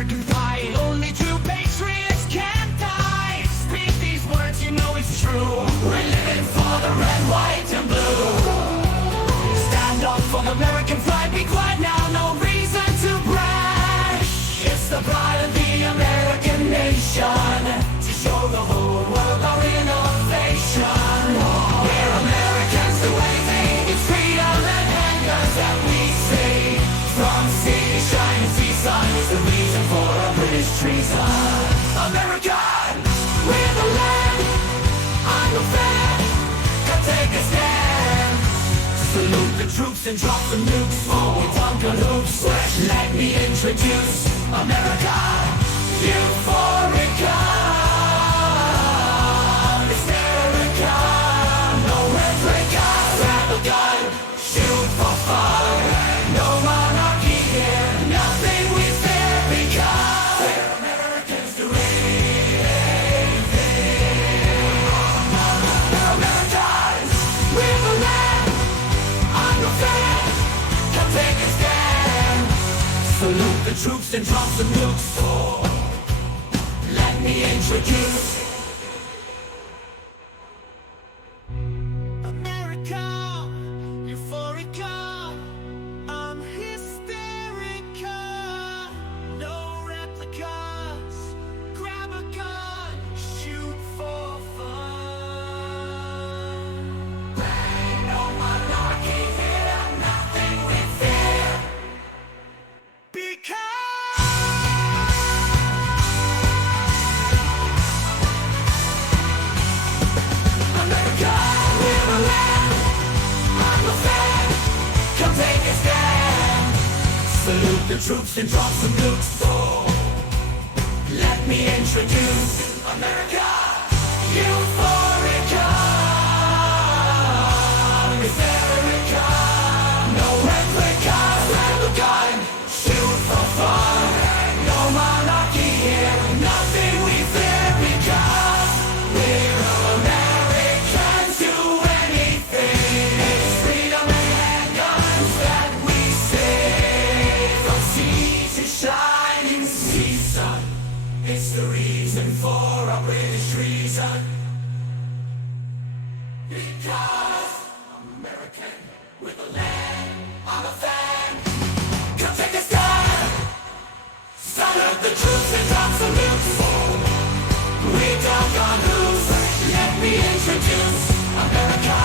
American pride. Only true patriots can die. Speak these words, you know it's true. We're living for the red, white, and blue. Stand up for American pride. Be quiet now, no reason to brag. It's the pride of the American nation, to show the whole world our innovation. We're Americans do anything. It's freedom and handguns that we say. From sea to shining seaside is the reason for our British treason. America, we're the land. I'm a fan. Come take a stand. Salute the troops and drop the nukes. Oh, we dunk on hoops. Let me introduce America, Euphorica. Hysterica, no rebreaker. Grab a gun, shoot for fun. No monarchy here, nothing we fear, because we're Americans do anything. We're Americans, we're the land. I'm a fan, come take a stand. Salute the troops and drop some nukes. Oh, let me introduce America, Euphorica. I'm hysterica, no replicas. Grab a gun, shoot for fun. Ain't no monarchy here, nothing we fear, because America, we're the land. I'm a fan, come take a stand. Salute the troops and drop some nukes. Oh, let me introduce America, Euphorica. Hysterica, no replica. Grab a gun, shoot for fun. No monarchy here, nothing we fear, because we're Americans do anything. It's freedom and handguns that we say. From sea to shining season, it's the reason for our British treason. Because American, we're the land. I'm a fan. Come take a stand. Salute the troops and drop some nukes. We dunk on hoops. Let me introduce America.